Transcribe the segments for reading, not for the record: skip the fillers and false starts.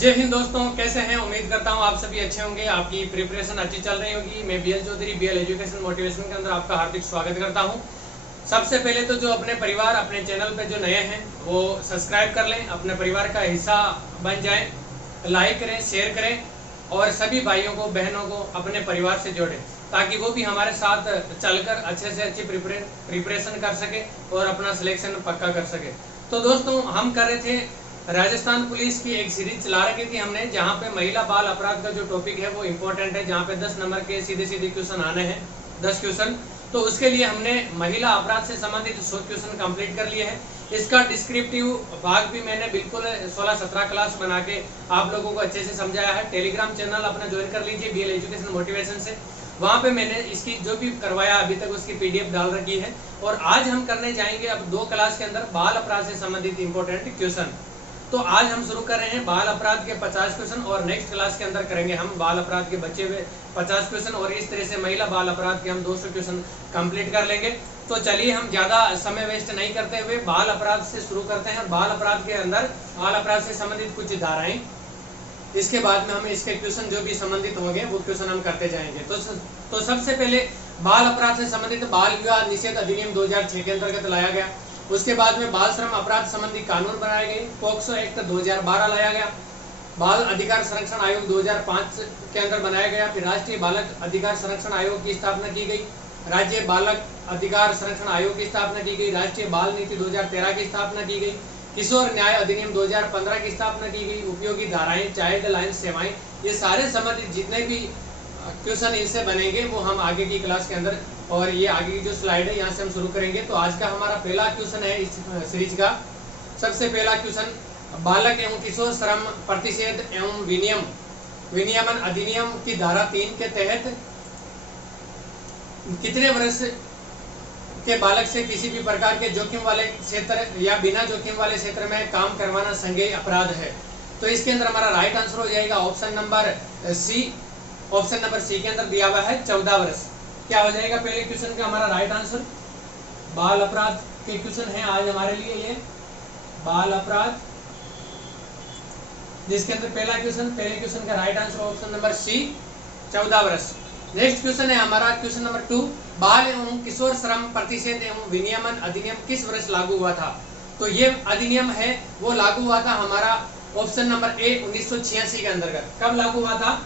जय हिंद दोस्तों, कैसे हैं। उम्मीद करता हूं आप सभी अच्छे होंगे। आपकी प्रिपरेशन अच्छी चल रही होगी। मैं BL Chaudhary BL education motivation के अंदर आपका हार्दिक स्वागत करता हूं। सबसे पहले तो जो अपने परिवार अपने चैनल पे जो नए हैं वो सब्सक्राइब कर लें, अपने परिवार का हिस्सा बन जाएं, लाइक करें, शेयर करें और सभी भाइयों को बहनों को अपने परिवार से जोड़ें ताकि वो भी हमारे साथ चलकर अच्छे से अच्छी प्रिपरेशन कर सके और अपना सिलेक्शन पक्का कर सके। तो दोस्तों, हम कर रहे थे राजस्थान पुलिस की एक सीरीज चला रखी थी हमने, जहां पे महिला बाल अपराध का जो टॉपिक है वो इम्पोर्टेंट है, जहां पे 10 नंबर के सीधे सीधे क्वेश्चन आने हैं, 10 क्वेश्चन। तो उसके लिए हमने महिला अपराध से संबंधित 100 क्वेश्चन कंप्लीट कर लिए हैं। इसका डिस्क्रिप्टिव भाग भी मैंने बिल्कुल 16-17 क्लास बना के आप लोगों को अच्छे से समझाया है। टेलीग्राम चैनल अपना ज्वाइन कर लीजिए बीएल एजुकेशन मोटिवेशन से, वहां पे मैंने इसकी जो भी करवाया अभी तक उसकी पीडीएफ डाल रखी है। और आज हम करने जाएंगे अब 2 क्लास के अंदर बाल अपराध से संबंधित इंपॉर्टेंट क्वेश्चन। तो आज हम शुरू कर रहे हैं बाल अपराध के 50 क्वेश्चन और नेक्स्ट क्लास के अंदर करेंगे हम बाल अपराध के बचे हुए 50 क्वेश्चन और इस तरह से महिला बाल अपराध के हम 200 क्वेश्चन कंप्लीट कर लेंगे। तो चलिए हम ज्यादा समय वेस्ट नहीं करते हुए बाल अपराध से शुरू करते हैं। और बाल अपराध के अंदर बाल अपराध से संबंधित कुछ धाराएं, इसके बाद में हम इसके क्वेश्चन जो भी संबंधित होंगे वो क्वेश्चन हम करते जाएंगे। तो सबसे पहले बाल अपराध से संबंधित बाल विवाह निषेध अधिनियम 2006 के अंतर्गत लाया गया। उसके बाद में बाल श्रम अपराध संबंधी कानून बनाए गए, पोक्सो एक्ट 2012 लाया गया, बाल अधिकार संरक्षण आयोग 2005 के अंदर बनाया गया। फिर राष्ट्रीय बालक अधिकार संरक्षण आयोग की स्थापना की गई, राज्य बालक अधिकार संरक्षण आयोग की स्थापना की गई, राष्ट्रीय बाल नीति 2013 की स्थापना की गई, किशोर न्याय अधिनियम 2015 की स्थापना की गई, उपयोगी धाराएं, चाइल्ड लाइन सेवाएं, ये सारे संबंधित जितने भी क्वेश्चन इनसे बनेंगे वो हम आगे की क्लास के अंदर, और ये आगे की जो स्लाइड है यहाँ से हम शुरू करेंगे। तो आज का हमारा पहला क्वेश्चन है इस सीरीज का। सबसे पहला क्वेश्चन, बालक एवं किशोर श्रम प्रतिषेध एवं विनियमन अधिनियम की धारा 3 के तहत कितने वर्ष के बालक से किसी भी प्रकार के जोखिम वाले क्षेत्र या बिना जोखिम वाले क्षेत्र में काम करवाना संज्ञेय अपराध है। तो इसके अंदर हमारा राइट आंसर हो जाएगा option number C. Option number C के अंदर दिया हुआ है 14 वर्ष। क्या हो जाएगा पहले क्वेश्चन का हमारा राइट आंसर? बाल अपराध के क्वेश्चन है आज हमारे लिए ये बाल अपराध, जिसके अंदर पहले क्वेश्चन का right answer option number C, 14 वर्ष। नेक्स्ट क्वेश्चन है हमारा क्वेश्चन नंबर 2, बाल एवं किशोर श्रम प्रतिषेध एवं विनियमन अधिनियम किस वर्ष लागू हुआ था? तो ये अधिनियम है वो लागू हुआ था हमारा ऑप्शन नंबर ए 1986 के अंतर्गत। कब लागू हुआ था?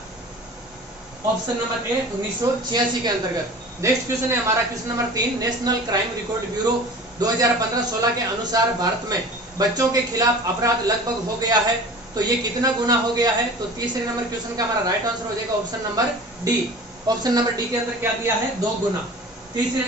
ऑप्शन नंबर ए 1986 के अंतर्गत। नेक्स्ट क्वेश्चन है हमारा question number 3, national crime record bureau 2015-16 के अनुसार भारत में बच्चों के खिलाफ अपराध लगभग हो गया है, तो ये कितना गुना हो गया है? तो तीसरे नंबर क्वेश्चन का हमारा राइट आंसर हो जाएगा option number D. Option number D के अंदर क्या दिया है? 2 गुना। तीसरे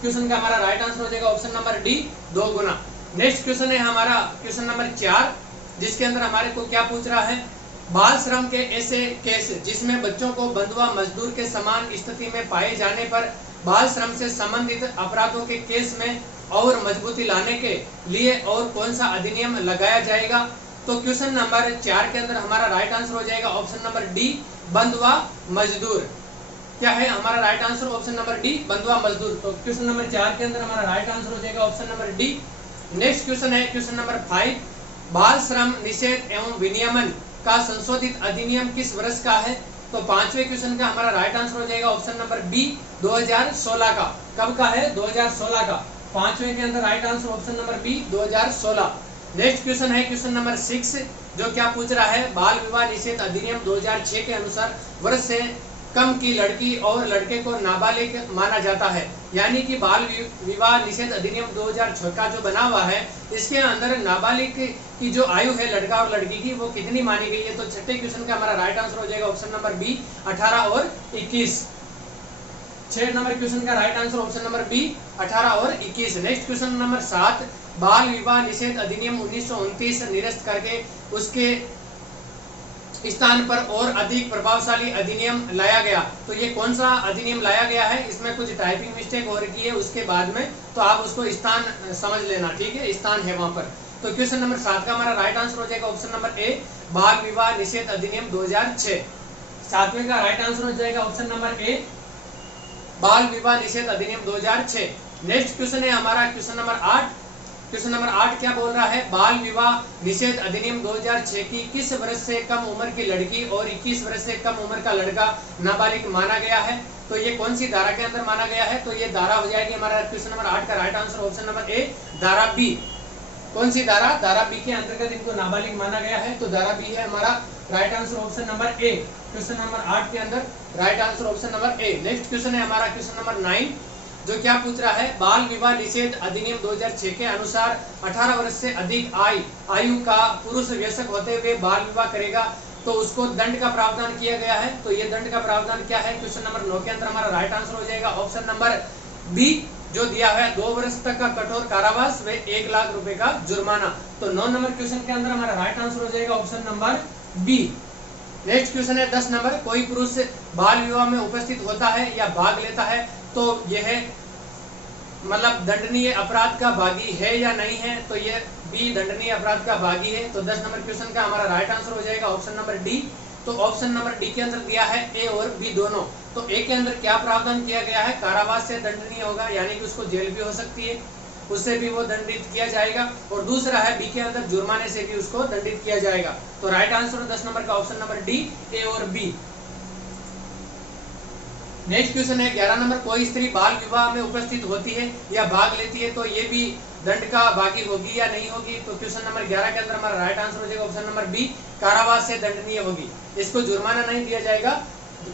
क्वेश्चन का हमारा राइट आंसर हो जाएगा ऑप्शन नंबर डी, 2 गुना। नेक्स्ट क्वेश्चन है हमारा क्वेश्चन नंबर 4, जिसके अंदर हमारे को क्या पूछ रहा है? बाल श्रम के ऐसे केस जिसमें बच्चों को बंधुआ मजदूर के समान स्थिति में पाए जाने पर बाल श्रम से संबंधित अपराधों के केस में और मजबूती लाने के लिए और कौन सा अधिनियम लगाया जाएगा? तो क्वेश्चन नंबर 4 के अंदर हमारा राइट आंसर हो जाएगा ऑप्शन नंबर डी, बंधुआ मजदूर। क्या है हमारा right answer? Option number D, बंधुआ मजदूर। तो क्वेश्चन नंबर 4 के अंदर हमारा राइट आंसर हो जाएगा option number D. Next question है क्वेश्चन नंबर 5, बाल श्रम निषेध एवं विनियमन का संशोधित अधिनियम किस वर्ष का है? तो 5वें क्वेश्चन का हमारा राइट आंसर हो जाएगा ऑप्शन नंबर बी, 2016 का। कब का है? 2016 का। 5वें के अंदर right answer option number B, 2016। Next question है क्वेश्चन नंबर 6, जो क्या पूछ रहा है? बाल विवाह निषेध अधिनियम 2006 के अनुसार वर्ष से कम की लड़की और लड़के को नाबालिग माना जाता है, यानी कि बाल विवाह निषेध अधिनियम 2006 का जो बना हुआ है इसके अंदर नाबालिग की जो आयु है लड़का और लड़की की वो कितनी मानी गई है? तो छठे क्वेश्चन का हमारा राइट आंसर हो जाएगा ऑप्शन नंबर बी, 18 और 21। 6 नंबर क्वेश्चन का right answer option number B, 18 और 21। नेक्स्ट क्वेश्चन नंबर 7, बाल विवाह निषेध अधिनियम 1929 निरस्त करके उसके स्थान पर और अधिक प्रभावशाली अधिनियम लाया गया। तो ये कौन सा अधिनियम लाया गया है? इसमें कुछ टाइपिंग मिस्टेक हो रही है उसके बाद में, तो आप उसको स्थान समझ लेना, ठीक है? स्थान है वहां पर। तो क्वेश्चन नंबर 7 का हमारा राइट आंसर हो जाएगा ऑप्शन नंबर ए, बाल विवाह निषेध अधिनियम 2006। 7वें का राइट आंसर हो जाएगा ऑप्शन नंबर ए, बाल विवाह निषेध अधिनियम 2006। नेक्स्ट क्वेश्चन है हमारा क्वेश्चन नंबर 8, क्वेश्चन नंबर 8 क्या बोल रहा है, बाल विवाह निषेध अधिनियम 2006 की किस वर्ष से कम उम्र की लड़की और 21 वर्ष से कम उम्र का लड़का नाबालिग माना गया है? तो ये कौन सी धारा के अंदर माना गया है? तो ये धारा हो जाएगी हमारा क्वेश्चन नंबर 8 का right answer option number A, धारा बी। कौन सी धारा? धारा बी के अंतर्गत इनको नाबालिग माना गया है, तो धारा बी है हमारा right answer option number A. Question number 8 के अंदर right answer option number A. Next question है हमारा क्वेश्चन नंबर 9, जो क्या पूछ रहा है, बाल विवाह निषेध अधिनियम 2006 के अनुसार 18 वर्ष से अधिक आयु का पुरुष वयस्क होते हुए बाल विवाह करेगा तो उसको दंड का प्रावधान किया गया है। तो ये दंड का प्रावधान क्या है? क्वेश्चन नंबर 9 के अंदर हमारा राइट आंसर हो जाएगा ऑप्शन नंबर बी, जो दिया है 2 वर्ष तक का कठोर कारावास व 1 लाख रुपए का जुर्माना। तो 9 नंबर क्वेश्चन के अंदर हमारा राइट आंसर हो जाएगा option number B. Next question है 10 नंबर, कोई पुरुष बाल विवाह में उपस्थित होता है या भाग लेता है तो यह मतलब दंडनीय अपराध का भागी है या नहीं है? तो ये बी, दंडनीय अपराध का भागी है। तो 10 नंबर क्वेश्चन का हमारा राइट आंसर हो जाएगा ऑप्शन नंबर डी। तो ऑप्शन नंबर डी के अंदर दिया है ए और बी दोनों। तो ए के अंदर क्या प्रावधान किया गया है? कारावास से दंडनीय होगा, यानी कि उसको जेल भी हो सकती है, उससे भी वो दंडित किया जाएगा। और दूसरा है बी के अंदर जुर्माने से भी उसको दंडित किया जाएगा। तो राइट आंसर 10 नंबर का ऑप्शन नंबर डी, ए और बी। नेक्स्ट क्वेश्चन है 11 नंबर, कोई स्त्री बाल विवाह में उपस्थित होती है या भाग लेती है तो ये भी दंड का भागी होगी या नहीं होगी? तो क्वेश्चन नंबर 11 के अंदर हमारा राइट आंसर हो जाएगा ऑप्शन नंबर बी, कारावास से दंडनीय होगी। इसको जुर्माना नहीं दिया जाएगा,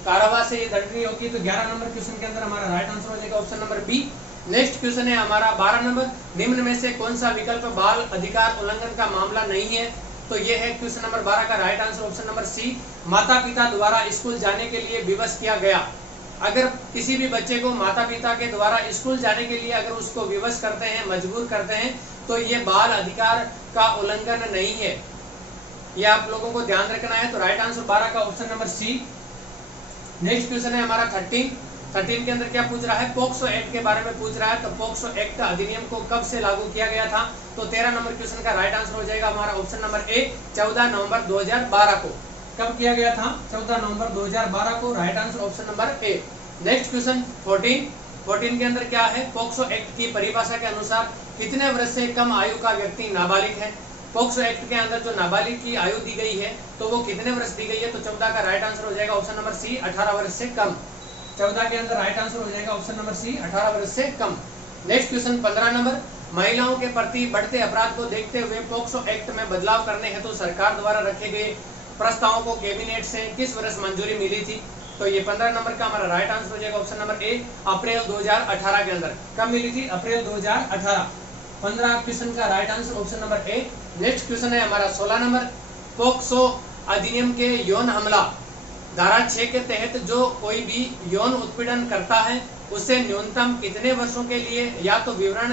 कारावास से ये दंडनीय होगी। तो 11 नंबर क्वेश्चन के अंदर हमारा राइट आंसर हो जाएगा option number B. Next question है हमारा 12 नंबर, निम्न में से कौन सा विकल्प बाल अधिकार उल्लंघन का मामला नहीं है? तो ये है क्वेश्चन नंबर 12 का right answer option number C, माता पिता द्वारा स्कूल जाने के लिए विवश किया गया। अगर किसी भी बच्चे को माता पिता के द्वारा स्कूल जाने के लिए अगर उसको विवश करते हैं, मजबूर करते हैं, तो ये बाल अधिकार का उल्लंघन नहीं है। ये आप लोगों को ध्यान रखना है। तो राइट आंसर 12 का option number C. Next question है हमारा 13 के अंदर क्या पूछ रहा है, पोक्सो एक्ट के बारे में पूछ रहा है। तो पोक्सो एक्ट का अधिनियम को कब से लागू किया गया था? तो 13 नंबर क्वेश्चन का राइट आंसर हो जाएगा हमारा ऑप्शन नंबर ए, 14 नवंबर 2012 को। कब किया गया था? 14 नवंबर 2012 को। Right answer option number A. Next question 14 के अंदर क्या है, पोक्सो एक्ट की परिभाषा के अनुसार कितने वर्ष से कम आयु का व्यक्ति नाबालिग है? पोक्सो एक्ट के अंदर जो नाबालिग की आयु दी गई है तो वो कितने वर्ष दी गई है? तो 14 का राइट आंसर हो जाएगा ऑप्शन नंबर सी, 18 वर्ष से कम। 14 के अंदर राइट आंसर हो जाएगा ऑप्शन नंबर सी, 18 वर्ष से कम। नेक्स्ट क्वेश्चन 15 नंबर, महिलाओं के प्रति बढ़ते अपराध को देखते हुए पोक्सो एक्ट में बदलाव करने हेतु सरकार द्वारा रखे गए प्रस्तावों को कैबिनेट से किस वर्ष मंजूरी मिली थी? तो ये 15 नंबर का हमारा राइट आंसर हो जाएगा ऑप्शन नंबर ए, अप्रैल 2018 के अंदर। कब मिली थी? अप्रैल 2018। 15 क्वेश्चन का right answer option number A. Next question है हमारा 16 नंबर, पोक्सो अधिनियम के यौन हमला धारा 6 के तहत जो कोई भी यौन उत्पीड़न करता है उसे न्यूनतम कितने वर्षों के लिए या तो विवरण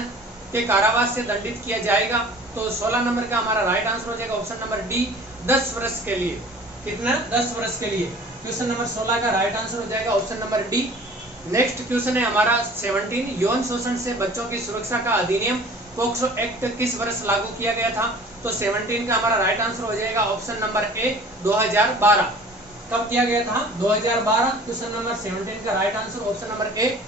के कारावास से दंडित किया जाएगा? तो 16 नंबर का हमारा राइट आंसर हो जाएगा ऑप्शन नंबर डी, 10 वर्ष के लिए। कितना? 10 वर्ष के लिए। क्वेश्चन नंबर 16 का राइट आंसर हो जाएगा option number D. Next question है हमारा 17, यौन शोषण से बच्चों की सुरक्षा का अधिनियम पोक्सो एक्ट किस वर्ष लागू किया गया था? तो 17 का हमारा राइट आंसर हो जाएगा ऑप्शन नंबर ए, 2012। कब किया गया था? 2012। क्वेश्चन नंबर 17 का right answer option number A.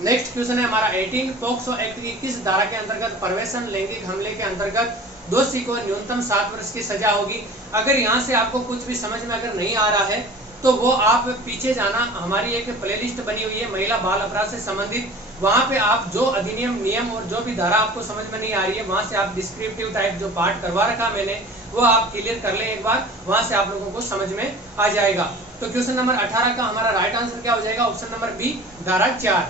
Next question है हमारा 18, पोक्सो एक्ट की किस धारा के अंतर्गत प्रवेशन लैंगिक हमले के अंतर्गत दोषी को न्यूनतम 7 वर्ष की सजा होगी? अगर यहाँ से आपको कुछ भी समझ में अगर नहीं आ रहा है तो वो आप पीछे जाना, हमारी एक प्लेलिस्ट बनी हुई है महिला बाल अपराध से संबंधित, वहां पे आप जो अधिनियम नियम और जो भी धारा आपको समझ में नहीं आ रही है वहां से आप डिस्क्रिप्टिव टाइप जो पार्ट करवा रखा मैंने वो आप क्लियर कर ले एक बार, वहां से आप लोगों को समझ में आ जाएगा। तो क्वेश्चन नंबर 18 का हमारा राइट आंसर क्या हो जाएगा? ऑप्शन नंबर बी, धारा 4।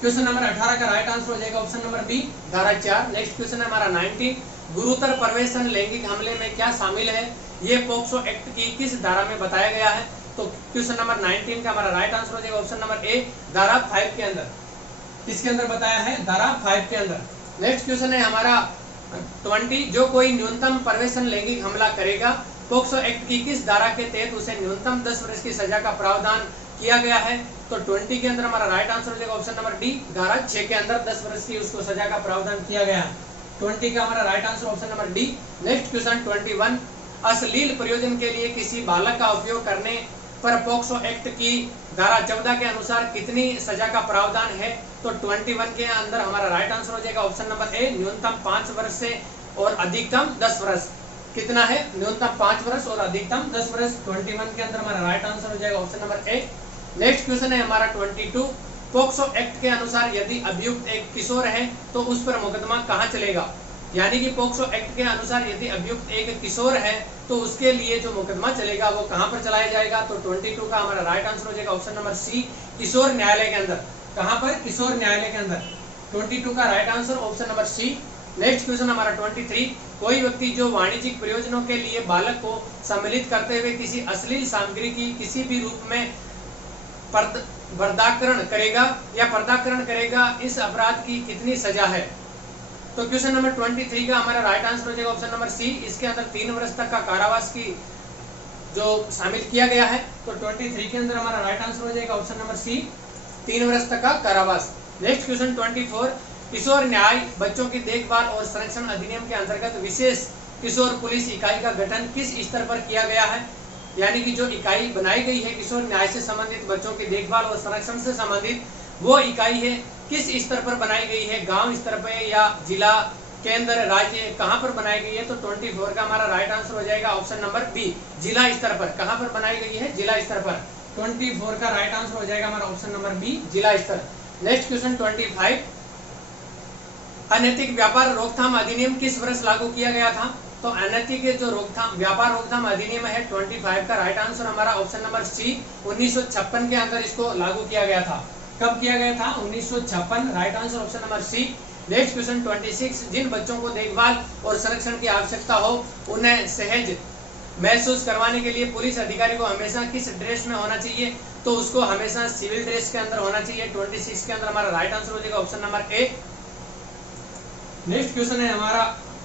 क्वेश्चन नंबर 18 का राइट आंसर हो जाएगा ऑप्शन नंबर बी, धारा 4। नेक्स्ट क्वेश्चन है हमारा 19, गुरुतर प्रवेशन लैंगिक हमले में क्या शामिल है? ये पोक्सो एक्ट की किस धारा में बताया गया है? तो क्वेश्चन नंबर 19 का हमारा राइट आंसर हो जाएगा ऑप्शन नंबर ए, धारा 5 के अंदर। किसके अंदर बताया है? धारा 5 के अंदर। नेक्स्ट क्वेश्चन है हमारा 20, जो कोई न्यूनतम प्रवेशन लैंगिक हमला करेगा पोक्सो एक्ट की किस धारा के तहत उसे न्यूनतम 10 वर्ष की सजा का प्रावधान किया गया है? तो 20 के अंदर हमारा राइट आंसर हो जाएगा ऑप्शन नंबर डी, धारा 6 के अंदर 10 वर्ष की उसको सजा का प्रावधान किया गया है। 20 का हमारा right answer option number D. Next question 21, अश्लील प्रयोजन के लिए किसी बालक का उपयोग करने पर पोक्सो एक्ट की धारा 14 के अनुसार कितनी सजा का प्रावधान है? तो 21 के अंदर हमारा राइट आंसर हो जाएगा ऑप्शन नंबर ए, न्यूनतम 5 वर्ष से और अधिकतम 10 वर्ष। कितना है? न्यूनतम 5 वर्ष और अधिकतम 10 वर्ष। 21 के अंदर हमारा राइट आंसर हो जाएगा option number A. Next question है हमारा 22, पोक्सो एक्ट के अनुसार यदि अभियुक्त एक किशोर है तो उस पर मुकदमा कहां चलेगा? यानी कि पोक्सो एक्ट के अनुसार यदि अभियुक्त एक किशोर है तो उसके लिए जो मुकदमा चलेगा वो कहां पर चलाया जाएगा? तो 22 का हमारा राइट आंसर हो जाएगा ऑप्शन नंबर सी, किशोर न्यायालय के अंदर। कहां पर? किशोर न्यायालय के अंदर। 22 का right answer option number C. Next question हमारा 23, कोई व्यक्ति जो वाणिज्यिक प्रयोजनों के लिए बालक को सम्मिलित करते हुए किसी अश्लील सामग्री की किसी भी रूप में पर्दाकरण करेगा, इस अपराध की कितनी सजा है? तो क्वेश्चन नंबर 23 का हमारा राइट आंसर हो जाएगा ऑप्शन नंबर सी। इसके अंदर 3 वर्ष तक का कारावास की जो शामिल किया गया है। तो 23 के अंदर हमारा राइट आंसर हो जाएगा ऑप्शन नंबर सी, 3 वर्ष तक का कारावास। नेक्स्ट क्वेश्चन 24, किशोर न्याय बच्चों की देखभाल और संरक्षण अधिनियम के अंतर्गत विशेष किशोर पुलिस इकाई का गठन किस स्तर पर किया गया है? यानी कि जो इकाई बनाई गई है किशोर न्याय से संबंधित, बच्चों की देखभाल और संरक्षण से संबंधित, वो इकाई है किस स्तर पर बनाई गई है? गांव स्तर पर या जिला, केंद्र, राज्य, कहां पर बनाई गई है? तो 24 का हमारा राइट आंसर हो जाएगा ऑप्शन नंबर बी, जिला स्तर पर। कहां पर बनाई गई है? जिला स्तर पर। 24 का राइट आंसर हो जाएगा हमारा ऑप्शन नंबर बी, जिला स्तर। नेक्स्ट क्वेश्चन 25, अनैतिक व्यापार रोकथाम अधिनियम किस वर्ष लागू किया गया था? तो अनैतिक जो व्यापार रोकथाम अधिनियम है 25 का राइट आंसर हमारा ऑप्शन नंबर सी, 1956 के अंदर इसको लागू किया गया था। कब किया गया था? 1956, right answer option number C. Next question 26, जिन बच्चों को देखभाल और संरक्षण की आवश्यकता हो उन्हें सहज महसूस करवाने के लिए पुलिस अधिकारी को हमेशा किस ड्रेस में होना चाहिए? तो उसको हमेशा सिविल ड्रेस के अंदर होना चाहिए। 26 के अंदर हमारा राइट आंसर हो जाएगा option number A. Next question है हमारा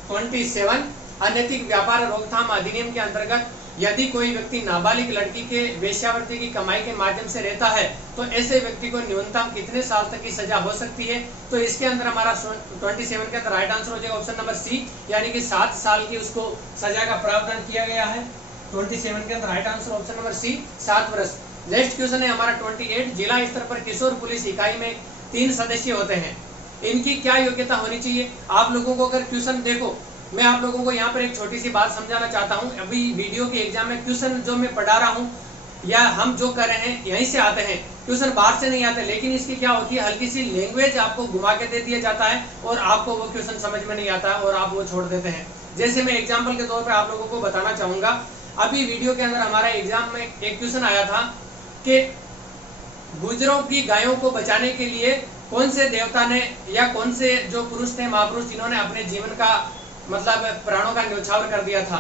27, अनैतिक व्यापार रोकथाम अधिनियम के अंतर्गत यदि कोई व्यक्ति नाबालिग लड़की के वेश्यावृत्ति की कमाई के माध्यम से रहता है तो ऐसे व्यक्ति को न्यूनतम कितने साल तक की सजा हो सकती है? तो इसके अंदर हमारा 27 के अंदर राइट आंसर हो जाएगा ऑप्शन नंबर सी, यानी कि 7 साल की उसको सजा का प्रावधान किया गया है। 27 के अंदर right answer option number C, 7 वर्ष। नेक्स्ट क्वेश्चन है हमारा 28, जिला स्तर पर किशोर पुलिस इकाई में 3 सदस्य होते हैं, इनकी क्या योग्यता होनी चाहिए? आप लोगों को अगर क्वेश्चन देखो, मैं आप लोगों को यहाँ पर एक छोटी सी बात समझाना चाहता हूँ। अभी वीडियो के एग्जाम में क्वेश्चन जो मैं पढ़ा रहा हूँ या हम जो कर रहे हैं यहीं से आते हैं, क्वेश्चन बाहर से नहीं आते। लेकिन इसकी क्या होती है, हल्की सी लैंग्वेज आपको घुमा के दे दिया जाता है और आपको वो क्वेश्चन समझ में नहीं आता और आप वो छोड़ देते हैं। जैसे मैं एग्जाम्पल के तौर पर आप लोगों को बताना चाहूंगा, अभी वीडियो के अंदर हमारा एग्जाम में एक क्वेश्चन आया था कि गुजरों की गायों को बचाने के लिए कौन से देवता ने या कौन से जो पुरुष थे, महापुरुष, जिन्होंने अपने जीवन का मतलब प्राणों का न्यौछावर कर दिया था।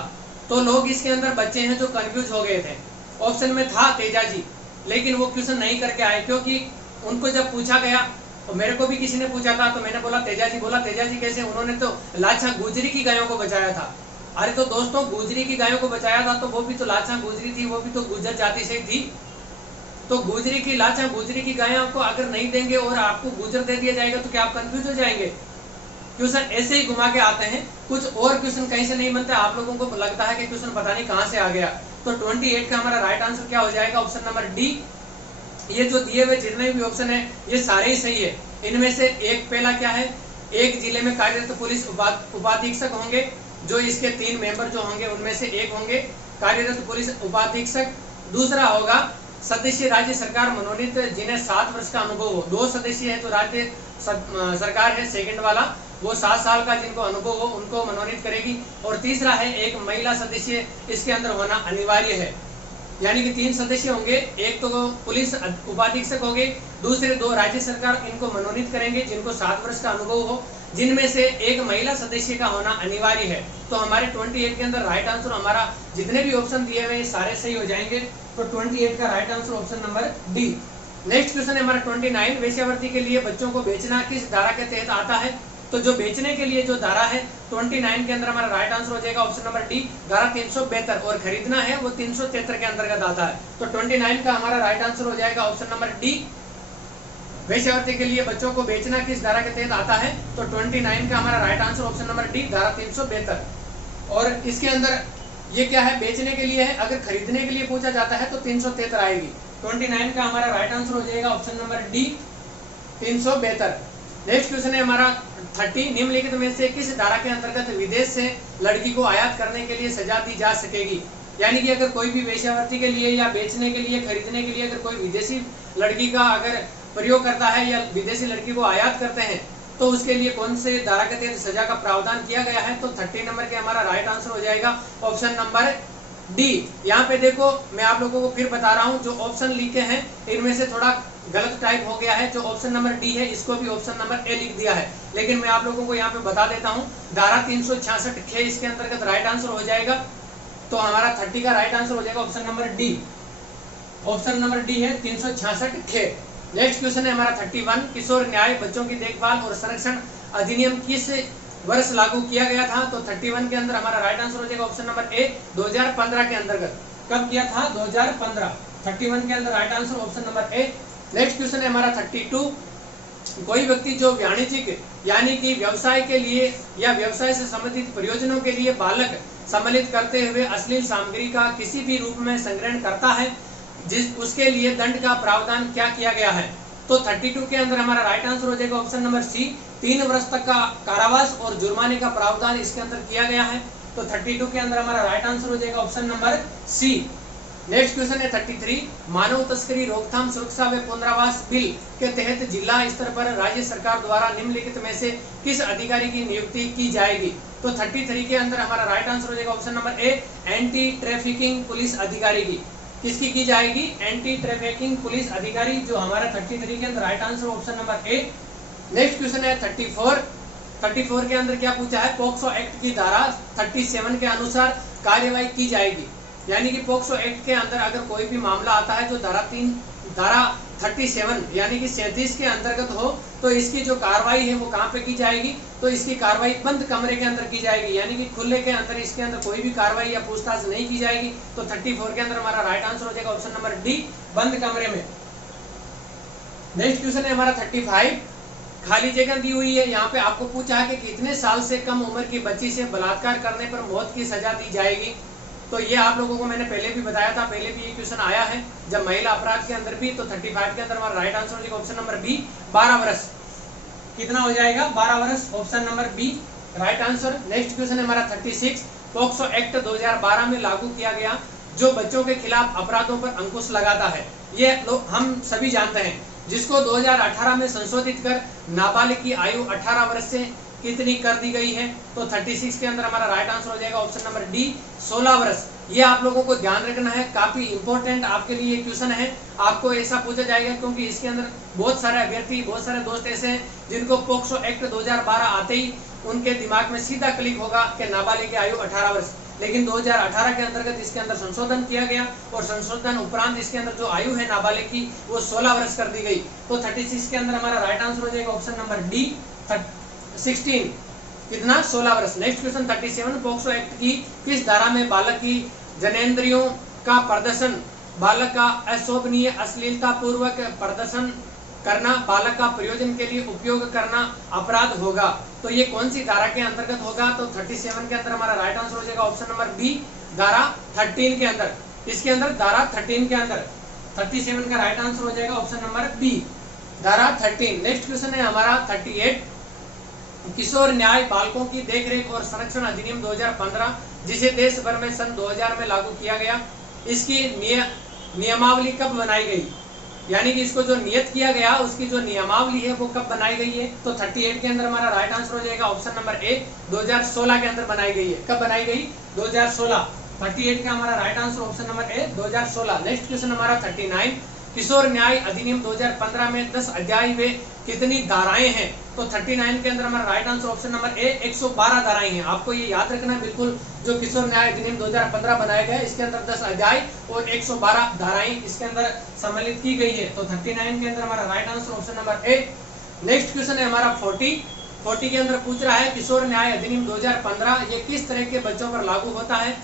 तो लोग इसके अंदर बच्चे हैं जो कंफ्यूज हो गए थे। ऑप्शन में था तेजाजी, लेकिन वो क्वेश्चन नहीं करके आए क्योंकि उनको जब पूछा गया, तो मेरे को भी किसी ने पूछा था तो मैंने बोला तेजाजी कैसे? उन्होंने तो लाछा गुजरी की गायों को बचाया था। अरे तो दोस्तों, गुजरी की गायों को बचाया था तो वो भी तो लाछा गुजरी थी, वो भी तो गुजर जाति से थी। तो गुजरी की लाछा गुजरी की गायों को अगर नहीं देंगे और आपको गुजर दे दिया जाएगा तो क्या आप कंफ्यूज हो जाएंगे? क्वेश्चन ऐसे ही घुमा के आते हैं, कुछ और क्वेश्चन कहीं से नहीं बनते। आप लोगों को लगता है कि क्वेश्चन पता नहीं कहां से आ गया। तो 28 का हमारा राइट आंसर क्या हो जाएगा? Option number D. ये जो दिए हुए जितने भी ऑप्शन है ये सारे ही सही है। इनमें से एक पहला क्या है, एक जिले में कार्यरत पुलिस उपाधीक्षक होंगे, जो इसके 3 मेंबर जो होंगे उनमें से एक होंगे कार्यरत पुलिस उपाधीक्षक। दूसरा होगा सदस्य राज्य सरकार मनोनीत जिन्हें 7 वर्ष का अनुभव हो। 2 सदस्य है जो राज्य सरकार है, सेकंड वाला वो 7 साल का जिनको अनुभव हो उनको मनोनीत करेगी। और तीसरा है एक महिला सदस्य इसके अंदर होना अनिवार्य है। यानी कि 3 सदस्य होंगे, एक तो पुलिस उपाधीक्षक होंगे, दूसरे 2 राज्य सरकार इनको मनोनीत करेंगे जिनको 7 वर्ष का अनुभव हो, जिनमें से एक महिला सदस्य का होना अनिवार्य है। तो हमारे 28 के अंदर राइट आंसर हमारा जितने भी ऑप्शन दिए हुए सारे सही हो जाएंगे। तो 28 का right answer option number D. Next question है हमारा 29, वेश्यावृत्ति के लिए बच्चों को बेचना किस धारा के तहत आता है? तो जो बेचने के लिए जो धारा है 29 के अंदर हमारा राइट आंसर हो जाएगा ऑप्शन नंबर डी, धारा 372, और खरीदना है वो 373 के अंतर्गत आता है। तो 29 का हमारा राइट आंसर हो जाएगा ऑप्शन नंबर डी, वेश्यावृत्ति के लिए बच्चों को बेचना किस धारा के तहत आता है? तो 29 का हमारा right answer option number D, धारा 372। और इसके अंदर ये क्या है, बेचने के लिए है। अगर खरीदने के लिए पूछा जाता है तो 373 आएगी। 29 का हमारा राइट आंसर हो जाएगा option number D 372। Next question है हमारा 30, निम्नलिखित में से किस धारा के अंतर्गत विदेश से लड़की को आयात करने के लिए सजा दी जा सकेगी। यानी कि अगर कोई भी वेश्यावृत्ति के लिए या बेचने के लिए, खरीदने के लिए अगर कोई विदेशी लड़की का अगर प्रयोग करता है या विदेशी लड़की को आयात करते हैं तो उसके लिए कौन से धारा के तहत सजा का प्रावधान किया गया है। तो 30 नंबर के हमारा राइट आंसर हो जाएगा ऑप्शन नंबर डी। यहाँ पे देखो मैं आप लोगों को फिर बता रहा हूँ, जो ऑप्शन लिखे हैं इनमें से थोड़ा गलत टाइप हो गया है। जो ऑप्शन नंबर डी है इसको भी ऑप्शन नंबर ए लिख दिया है, लेकिन मैं आप लोगों को यहाँ पे बता देता हूँ धारा 366 खे इसके अंतर्गत राइट आंसर हो जाएगा। तो हमारा 30 का राइट आंसर हो जाएगा option number D. Option number D है 366 खे। नेक्स्ट क्वेश्चन है हमारा 31, किशोर न्याय बच्चों की देखभाल और संरक्षण अधिनियम किस वर्ष लागू किया गया था। तो 31 के अंदर हमारा राइट आंसर हो जाएगा ऑप्शन नंबर ए 2015 के अंतर्गत। कब किया था, 2015। 31 के अंदर right answer option number A. Next question है हमारा 32, कोई व्यक्ति जो वाणिज्यिक यानी कि व्यवसाय के लिए या व्यवसाय से संबंधित प्रयोजनों के लिए बालक सम्मिलित करते हुए अश्लील सामग्री का किसी भी रूप में संग्रहण करता है, जिस उसके लिए दंड का प्रावधान क्या किया गया है। तो 32 के अंदर हमारा राइट आंसर हो जाएगा ऑप्शन नंबर सी 3 वर्ष तक का कारावास और जुर्माने का प्रावधान इसके अंदर किया गया है। तो 32 के अंदर हमारा राइट आंसर हो जाएगा option number C. Next question है 33, मानव तस्करी रोकथाम सुरक्षा व पुनरावास बिल के तहत जिला स्तर पर राज्य सरकार द्वारा निम्नलिखित में से किस अधिकारी की नियुक्ति की जाएगी। तो 33 के अंदर हमारा राइट आंसर हो जाएगा option number A anti trafficking police अधिकारी की। किसकी की जाएगी, एंटी ट्रैफिकिंग पुलिस अधिकारी, जो हमारा 33 के अंदर right answer option number A. Next question है 34 के अंदर क्या पूछा है, पॉक्सो एक्ट की धारा 37 के अनुसार कार्यवाही की जाएगी। यानी कि पॉक्सो एक्ट के अंदर अगर कोई भी मामला आता है जो धारा 37 यानी कि 37 के अंतर्गत हो तो इसकी जो कार्रवाई है वो कहाँ पे की जाएगी। तो इसकी कार्रवाई बंद कमरे के अंदर की जाएगी, यानी कि खुले के अंदर इसके अंदर कोई भी कार्रवाई या पूछताछ नहीं की जाएगी। तो 34 के अंदर हमारा राइट आंसर हो जाएगा ऑप्शन नंबर डी बंद कमरे में। नेक्स्ट क्वेश्चन है हमारा 35, खाली जगह दी हुई है। यहाँ पे आपको पूछा है कि कितने साल से कम उम्र की बच्ची से बलात्कार करने पर मौत की सजा दी जाएगी। तो ये आप लोगों को मैंने पहले भी बताया था, पहले भी ये क्वेश्चन आया है जब महिला अपराध के अंदर भी। तो 35 के अंदर हमारा राइट आंसर हो जाएगा ऑप्शन नंबर बी 12 वर्ष। कितना हो जाएगा, 12 वर्ष, option number B right answer. Next question है हमारा 36, पॉक्सो एक्ट 2012 में लागू किया गया जो बच्चों के खिलाफ अपराधों पर अंकुश लगाता है। ये हम सभी जानते हैं, जिसको 2018 में संशोधित कर नाबालिग की आयु 18 वर्ष से कितनी कर दी गई है। तो 36 के अंदर हमारा राइट आंसर हो जाएगा ऑप्शन नंबर डी 16 वर्ष। ये आप लोगों को ध्यान रखना है, काफी इंपॉर्टेंट आपके लिए क्वेश्चन है। आपको ऐसा पूछा जाएगा क्योंकि इसके अंदर बहुत सारे अभ्यर्थी, बहुत सारे दोस्त ऐसे हैं जिनको पॉक्सो एक्ट 2012 आते ही उनके दिमाग में सीधा क्लिक होगा कि नाबालिग की आयु 18 वर्ष। लेकिन 2018 के अंतर्गत इसके अंदर संशोधन किया गया और संशोधन उपरांत इसके अंदर जो आयु है नाबालिग की वो 16 वर्ष कर दी गई। तो 36 के अंदर हमारा राइट आंसर हो जाएगा ऑप्शन नंबर डी 16, कितना, 16 वर्ष। नेक्स्ट क्वेश्चन 37, पॉक्सो एक्ट की किस धारा में बालक की जनेंद्रियों का प्रदर्शन, बालक का अशोभनीय अश्लीलता पूर्वक प्रदर्शन करना, बालक का प्रयोजन के लिए उपयोग करना अपराध होगा। तो ये कौन सी धारा के अंतर्गत होगा। तो 37 के अंदर हमारा राइट आंसर हो जाएगा ऑप्शन नंबर बी धारा 13 के अंदर। इसके अंदर धारा 13 के अंदर 37 का राइट आंसर हो जाएगा ऑप्शन नंबर बी धारा 13। नेक्स्ट क्वेश्चन है हमारा 38, किशोर न्याय बालकों की देखरेख और संरक्षण अधिनियम 2015 जिसे देश भर में सन 2000 में लागू किया गया, इसकी नियमावली कब बनाई गई। यानी कि इसको जो नियत किया गया उसकी जो नियमावली है वो कब बनाई गई है। तो 38 के अंदर हमारा राइट आंसर हो जाएगा ऑप्शन नंबर ए 2016 के अंदर बनाई गई है। कब बनाई गई, 2016। 38 का हमारा right answer option number A 2016। Next question हमारा 39, किशोर न्याय अधिनियम 2015 में 10 अध्याय में कितनी धाराएं हैं। तो 39 के अंदर हमारा right answer option number A 112 धाराएं हैं। आपको ये याद रखना है बिल्कुल, जो किशोर न्याय अधिनियम 2015 बनाया गया इसके अंदर 10 अध्याय और 112 धाराएं इसके अंदर सम्मिलित की गई है। तो 39 के अंदर हमारा right answer option number A. Next question है हमारा 40 के अंदर पूछ रहा है किशोर न्याय अधिनियम 2015 ये किस तरह के बच्चों पर लागू होता है।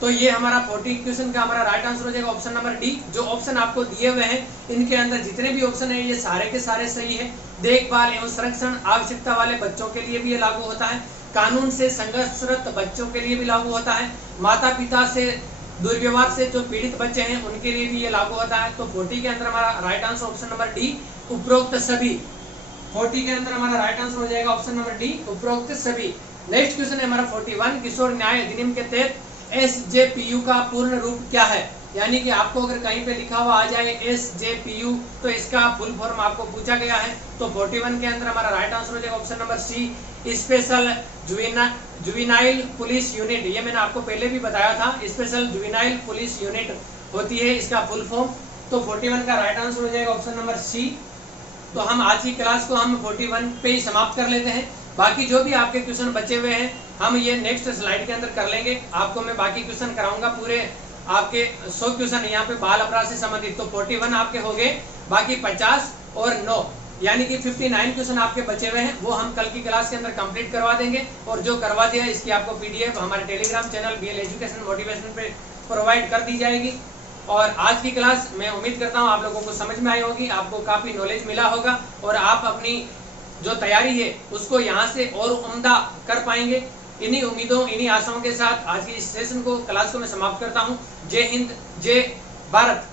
तो ये हमारा 40 क्वेश्चन का हमारा राइट आंसर हो जाएगा ऑप्शन नंबर डी। जो ऑप्शन आपको दिए हुए हैं इनके अंदर जितने भी ऑप्शन है ये सारे के सारे सही है। देखभाल एवं संरक्षण आवश्यकता वाले बच्चों के लिए भी ये लागू होता है, कानून से संघर्षरत बच्चों के लिए भी लागू होता है, माता पिता से दुर्व्यवहार से जो पीड़ित बच्चे हैं उनके लिए भी ये लागू होता है। तो 40 के अंदर हमारा right answer option number D, उपरोक्त सभी। 40 के अंदर हमारा राइट आंसर हो जाएगा ऑप्शन नंबर डी, उपरोक्त सभी। नेक्स्ट क्वेश्चन है हमारा 41, किशोर न्याय अधिनियम के तहत एसजेपीयू का पूर्ण रूप क्या है? यानी कि आपको अगर कहीं पे लिखा हुआ आ जाए एसजेपीयू तो इसका फुल फॉर्म आपको पूछा गया है। तो 41 के अंदर हमारा राइट आंसर हो जाएगा option number C, special juvenile police unit. ये मैंने आपको पहले भी बताया था, स्पेशल जुवेनाइल पुलिस यूनिट होती है इसका फुल फॉर्म। तो 41 का राइट आंसर हो जाएगा ऑप्शन नंबर सी। तो हम आज की क्लास को हम 41 पे ही समाप्त कर लेते हैं। बाकी जो भी आपके क्वेश्चन बचे हुए हैं हम ये नेक्स्ट स्लाइड के अंदर कर लेंगे। आपको मैं बाकी क्वेश्चन कराऊंगा, पूरे आपके 100 क्वेश्चन यहाँ पे बाल अपराध से संबंधित। तो 41 आपके हो गए, बाकी 50 और 9 यानी कि 59 क्वेश्चन आपके बचे हुए हैं, वो हम कल की क्लास के अंदर कंप्लीट करवा देंगे। और जो करवा दिया इसकी आपको पीडीएफ हमारे Telegram channel BL education motivation पे प्रोवाइड कर दी जाएगी। और आज की क्लास मैं उम्मीद करता हूँ आप लोगों को समझ में आई होगी, आपको काफी नॉलेज मिला होगा और आप अपनी जो तैयारी है उसको यहाँ से और उम्दा कर पाएंगे। इन्हीं उम्मीदों, इन्हीं आशाओं के साथ आज की इस सेशन को, क्लास को मैं समाप्त करता हूँ। जय हिंद, जय भारत।